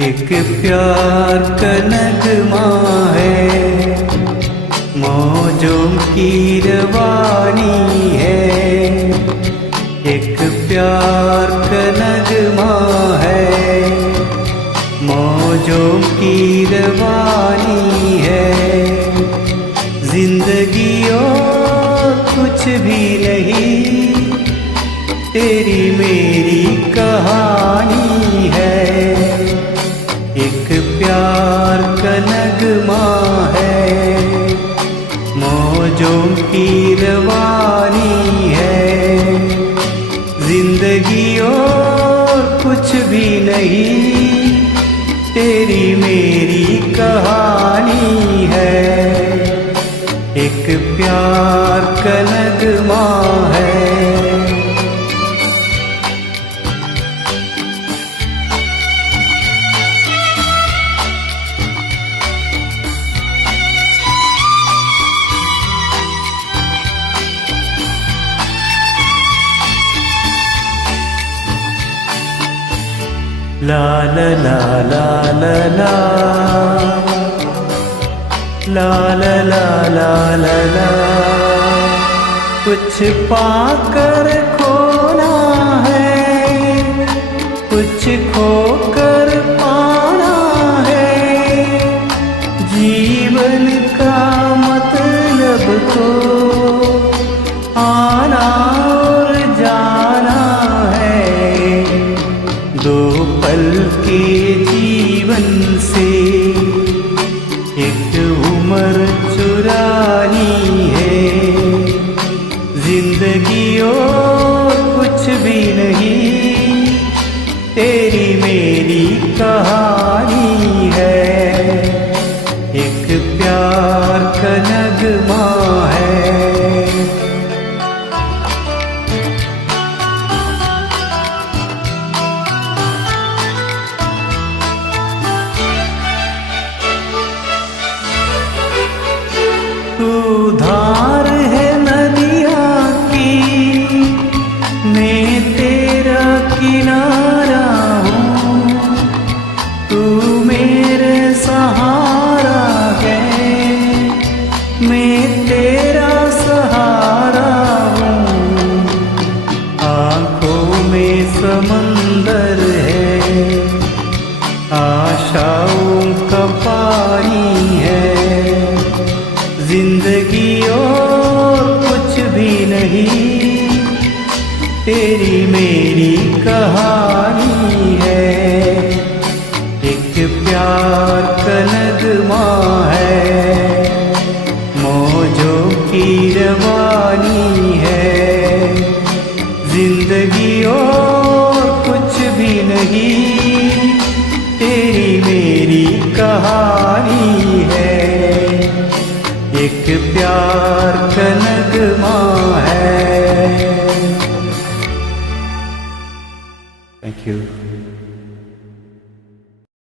एक प्यार का नगमा है, मौजों की रवानी है। एक प्यार का नगमा है, मौजों की रवानी है। जिंदगी और कुछ भी नहीं, तेरी मेरी कहानी है। एक प्यार का नगमा है, मौजों की रवानी है। जिंदगी और कुछ भी नहीं, तेरी मेरी कहानी है। एक प्यार का नगमा है। ला ला ला ला ला ला ला ला ला ला ला ला। कुछ पाकर खोना है, कुछ खोकर पाना है। जीवन का मतलब तो आना और जाना है। दो पल के जीवन से एक उम्र चुरानी है। जिंदगी और कुछ भी नहीं, तेरी मेरी कहानी है। एक प्यार का नगमा है। तू धार है नदिया की, मैं तेरा किनारा हूँ। तू मेरे सहारा है, मैं तेरा सहारा हूँ। आँखों में समंदर है, आशाओं का पानी है। जिंदगी और कुछ भी नहीं, तेरी मेरी कहानी है। एक प्यार का नगमा है, मौजों की रवानी है। जिंदगी और कुछ भी नहीं, तेरी मेरी कहानी है। एक प्यार का नगमा है। Thank you.